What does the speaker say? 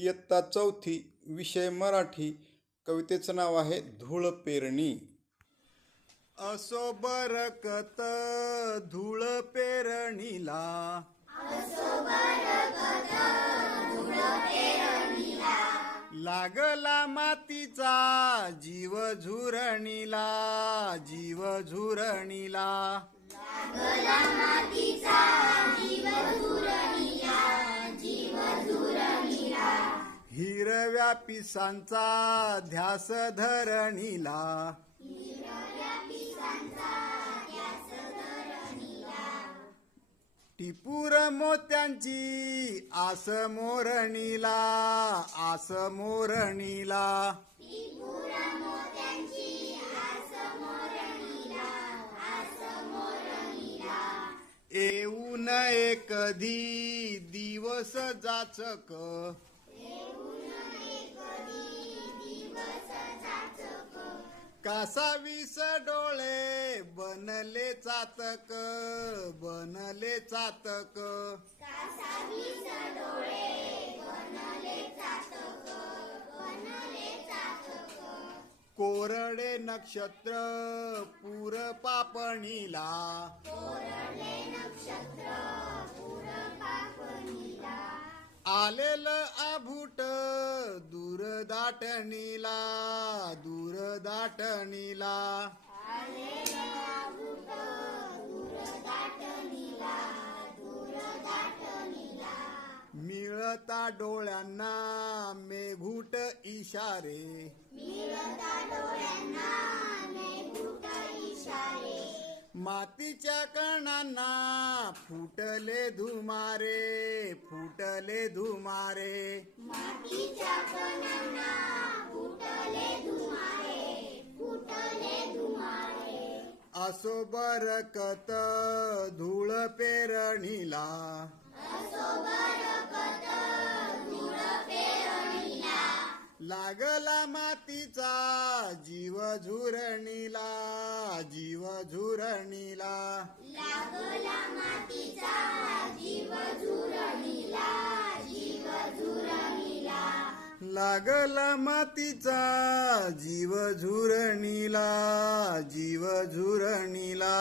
इयत्ता चौथी, विषय मराठी. कवितेचं नाव आहे धूळ पेरणी. असो बरकत धूळ पेरणीला, लागला मातीचा जीव झुरणीला, जीव झुरणीला. हिरव्या पिसांचा ध्यास धरणीला, टिपूर मोत्यांची आस मोरणीला, आस मोरणीला. येऊ नये कधी दिवस जाचक, कासावीस डोळे बनले चातक, बनले चातक. कोरडे नक्षत्र पूर पापणीला, आलेलं आभूट दूर दाटणीला, दूर दाटणीला. मिळता डोळ्यांना मेघूट इशारे, मातीच्या कणांना फुटले धुमारे, फुटले धुमारे. असो बरकत धूळ पेरणीला, लागला मातीचा जीव झुरणीला, जीव झुरणीला. लागला मातीचा जीव झुरणीला, जीव झुरणीला.